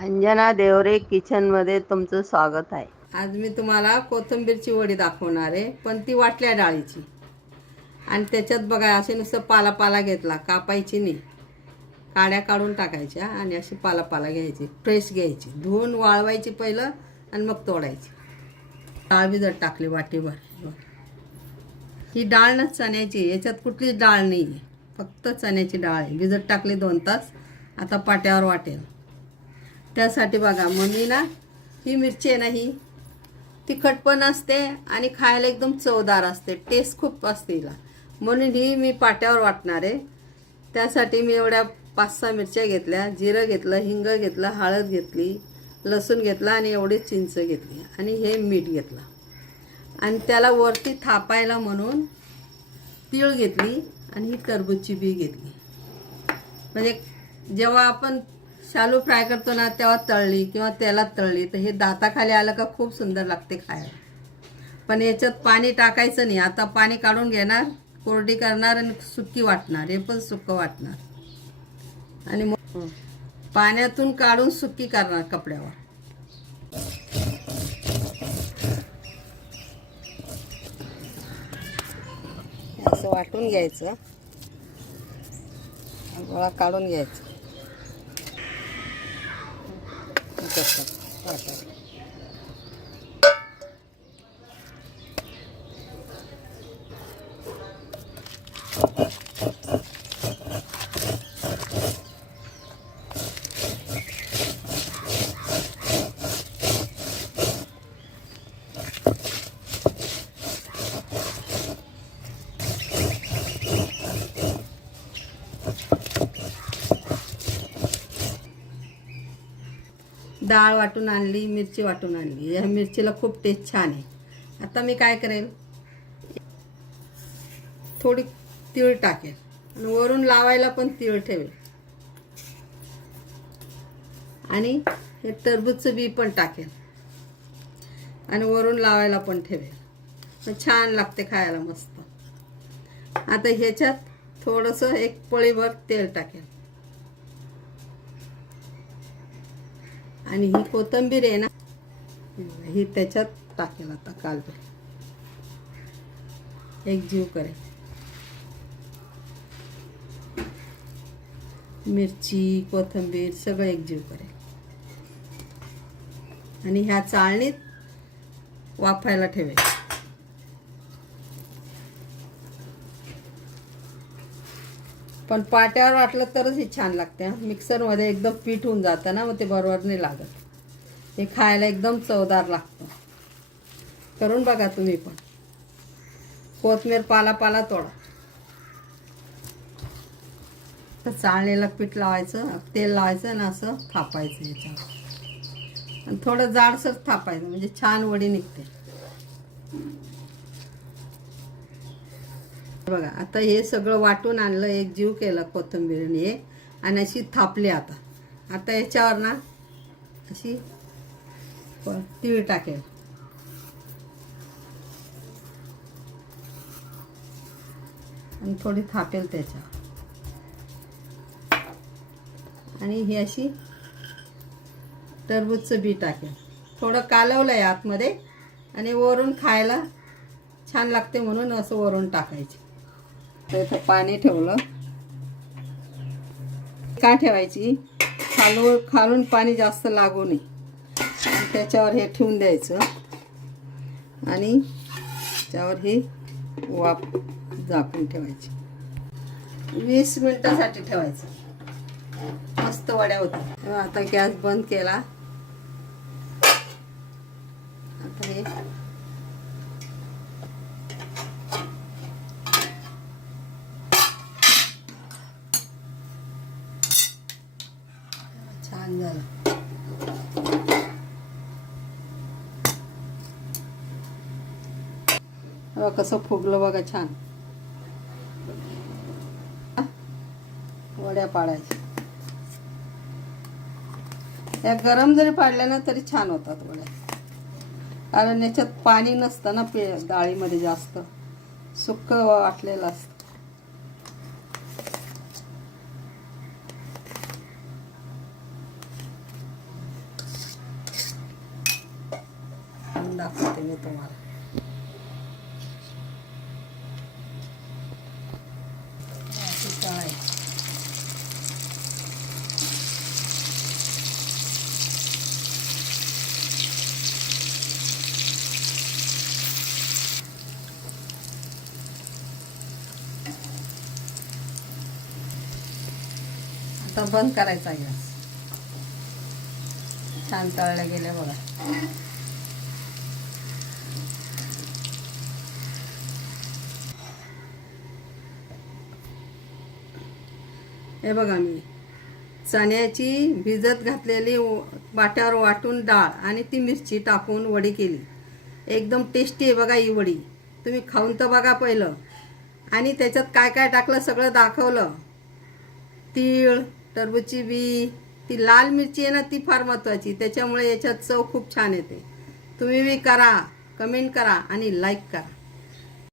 अंजना देवरे किचनमध्ये तुमचं स्वागत आहे. आज मी तुम्हाला कोथिंबीरची वडी दाखवणार आहे पण ती वाटल्या डाळीची. आणि त्याच्यात बघा असे नुसतं पाला पाला घेतला कापायची नाही. काड्या काढून टाकायच्या आणि अशी पाला पाला घ्यायची फ्रेश घ्यायची. धुवून वाळवायची पहिलं आणि मग तोडायची. डाळ भिजत टाकली वाटीभर. ही डाळ ना चण्याची याच्यात कुठलीच डाळ नाही आहे फक्त चण्याची डाळ आहे. भिजत टाकली दोन तास आता पाट्यावर वाटेल. त्यासाठी बघा मम्मी ना ही मिरची आहे ना ही तिखट पण असते आणि खायला एकदम चवदार असते टेस्ट खूप असते हिला. म्हणून ही मी पाट्यावर वाटणार आहे. त्यासाठी मी एवढ्या पाच सहा मिरच्या घेतल्या जिरं घेतलं हिंग घेतलं हळद घेतली लसूण घेतला आणि एवढी चिंच घेतली आणि हे मीठ घेतलं. आणि त्याला वरती थापायला म्हणून तीळ घेतली आणि ही टरबूजची बी घेतली. म्हणजे जेव्हा आपण शालू फ्राय करतो ना तेव्हा तळली किंवा तेलात तळली. तर हे दाताखाली आलं का खूप सुंदर लागते खायला. पण याच्यात पाणी टाकायचं नाही. आता पाणी काढून घेणार कोरडी करणार आणि सुकी वाटणार. हे पण सुकं वाटणार. आणि मग पाण्यातून काढून सुकी करणार कपड्यावर. असं वाटून घ्यायचं. गोळा काढून घ्यायचं. तसं वाटायचं. डाळ वाटून आणली मिरची वाटून आणली. या मिरचीला खूप टेस्ट छान आहे. आता मी काय करेल? थोडी तीळ टाकेल. आणि वरून लावायला पण तीळ ठेवेल. आणि हे टरबूजचं बी पण टाकेल. आणि वरून लावायला पण ठेवेल. छान लागते खायला मस्त. आता ह्याच्यात थोडंसं एक पळीभर तेल टाकेल. आणि ही कोथंबीर आहे ना ही त्याच्यात टाकेल आता कालबे एक जीव करेल. मिरची कोथंबीर सगळं एक जीव करेल. आणि ह्या चाळणीत वाफायला ठेवेल. पण पाट्यावर वाटलं तरच ही छान लागते मिक्सरमध्ये एकदम पीठ होऊन जातं ना मग ते बरोबर नाही लागत. हे खायला एकदम चवदार लागतं. करून बघा तुम्ही पण. कोथमीर पाला पाला तोडा. तर चाळणीला पीठ लावायचं तेल लावायचं आणि असं थापायचं याच्यावर. आणि थोडं जाडसर थापायचं म्हणजे छान वडी निघते. बघा आता हे सगळं वाटून आणलं एक जीव केलं कोथिंबीरने हे आणि अशी थापली आता. आता याच्यावर ना अशी प- तीळ टाकेल. आणि थोडी थापेल त्याच्यावर आणि ही अशी टरबूजचं बी टाकेल. थोडं कालवलं आहे आतमध्ये आणि वरून खायला छान लागते म्हणून असं वरून टाकायचे. तर इथं पाणी ठेवलं. का ठेवायची? खालून खालून पाणी जास्त लागू नये. आणि त्याच्यावर हे ठेवून द्यायचं. आणि त्यावर हे वाफ झाकून ठेवायची. वीस मिनिटासाठी ठेवायचं. मस्त वड्या होत्या. आता गॅस बंद केला आता हे छान बघा कसं फुगलं बघा छान. वड्या पाडायच्या. या गरम जरी पाडल्या ना तरी छान होतात वड्या. कारण याच्यात पाणी नसतं ना पे डाळीमध्ये जास्त सुक्क वाटलेलं असतं. दाखवते मी तुम्हाला. तळायची आता बंद करायचा गॅस. छान तळल्या गेल्या बघा. हे बघा मी. चण्याची भिजत घातलेली वाट्यावर वाटून डाळ आणि ती मिरची टाकून वडी केली. एकदम टेस्टी आहे बघा ही वडी. तुम्ही खाऊन तर बघा पहिलं. आणि त्याच्यात काय काय टाकलं सगळं दाखवलं. तीळ टरबूजची बी ती लाल मिरची आहे ना ती फार महत्त्वाची त्याच्यामुळे याच्यात चव खूप छान येते. तुम्ही बी करा कमेंट करा आणि लाईक करा.